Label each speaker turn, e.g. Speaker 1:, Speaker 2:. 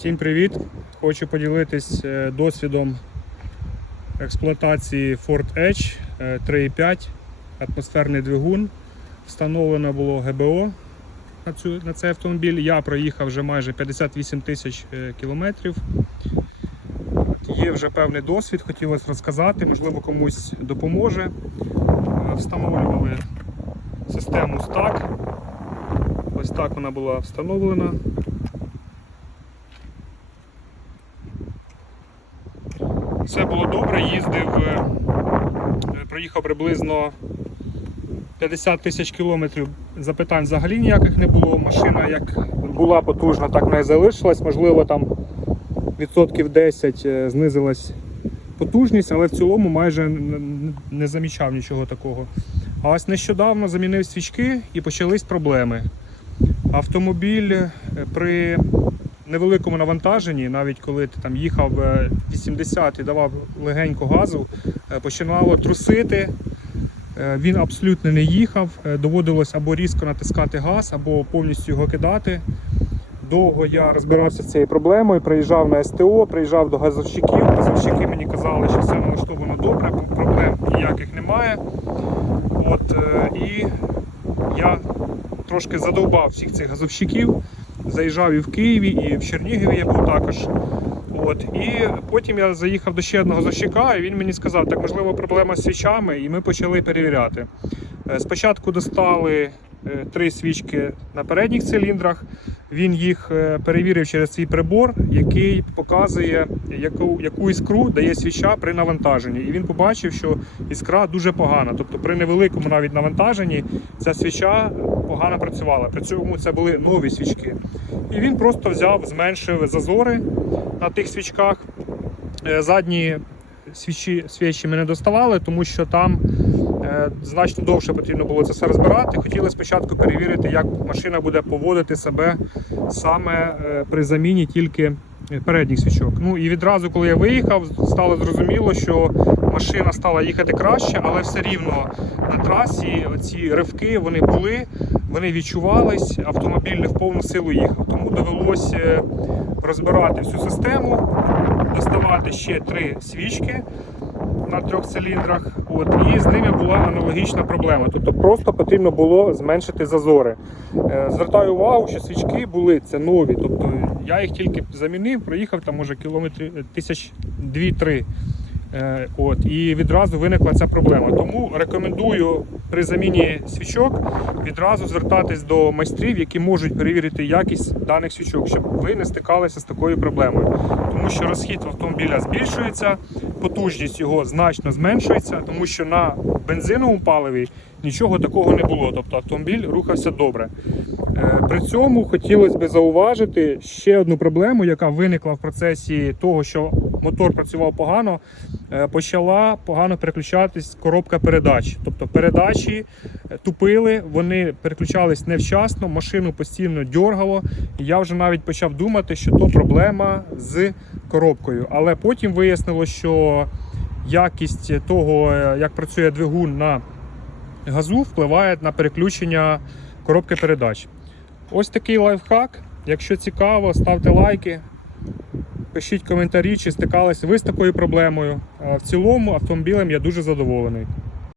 Speaker 1: Всім привіт! Хочу поділитись е, досвідом експлуатації Ford Edge е, 3.5 атмосферний двигун. Встановлено було ГБО на, цю, на цей автомобіль. Я проїхав вже майже 58 тисяч е, кілометрів. Є вже певний досвід, хотілося розказати, можливо комусь допоможе. Е, Встановлювали систему STAC. Ось так вона була встановлена. Все було добре, їздив, е, проїхав приблизно 50 тисяч кілометрів. Запитань взагалі ніяких не було. Машина як була потужна, так не залишилась. Можливо, там відсотків 10 е, знизилась потужність, але в цілому майже не замічав нічого такого. А ось нещодавно замінив свічки і почались проблеми. Автомобіль е, при невеликому навантаженні, навіть коли ти там їхав е, 80 і давав легенько газу, е, починало трусити. Е, Він абсолютно не їхав. Е, Доводилось або різко натискати газ, або повністю його кидати. Довго я розбирався з цією проблемою, приїжджав на СТО, приїжджав до газовщиків. Газовщики мені казали, що все налаштовано добре, проблем ніяких немає. От, е, і я трошки задовбав всіх цих газовщиків. Заїжджав і в Києві, і в Чернігові я був також. От. І потім я заїхав до ще одного защика, і він мені сказав, так можливо проблема з свічами, і ми почали перевіряти. Е, Спочатку достали е, три свічки на передніх циліндрах. Він їх е, перевірив через свій прибор, який показує, яку, яку іскру дає свіча при навантаженні. І він побачив, що іскра дуже погана. Тобто при невеликому навіть навантаженні ця свіча погано працювала. При цьому це були нові свічки. І він просто взяв, зменшив зазори на тих свічках. Е, Задні свічі, свічі ми не доставали, тому що там значно довше потрібно було це все розбирати. Хотіли спочатку перевірити, як машина буде поводити себе саме е, при заміні тільки передніх свічок. Ну і відразу, коли я виїхав, стало зрозуміло, що машина стала їхати краще, але все рівно на трасі ці ривки вони були, вони відчувались, автомобіль не в повну силу їхав. Тому довелося е, розбирати всю систему, доставати ще три свічки на трьох циліндрах. От, і з ними була аналогічна проблема. Тобто просто потрібно було зменшити зазори. Е, Звертаю увагу, що свічки були це нові. Тобто я їх тільки замінив, проїхав там може кілометрів е, тисяч дві-три. Е, От, і відразу виникла ця проблема. Тому рекомендую при заміні свічок відразу звертатись до майстрів, які можуть перевірити якість даних свічок, щоб ви не стикалися з такою проблемою. Що розхід автомобіля збільшується, потужність його значно зменшується, тому що на бензиновому паливі нічого такого не було. Тобто автомобіль рухався добре. Е, При цьому хотілося б зауважити ще одну проблему, яка виникла в процесі того, що мотор працював погано, е, почала погано переключатись коробка передач. Тобто передачі е, тупили, вони переключались невчасно, машину постійно дьоргало. І я вже навіть почав думати, що то проблема з коробкою. Але потім вияснилося, що якість того, як працює двигун на газу, впливає на переключення коробки передач. Ось такий лайфхак. Якщо цікаво, ставте лайки, пишіть коментарі, чи стикалися ви з такою проблемою. В цілому автомобілем я дуже задоволений.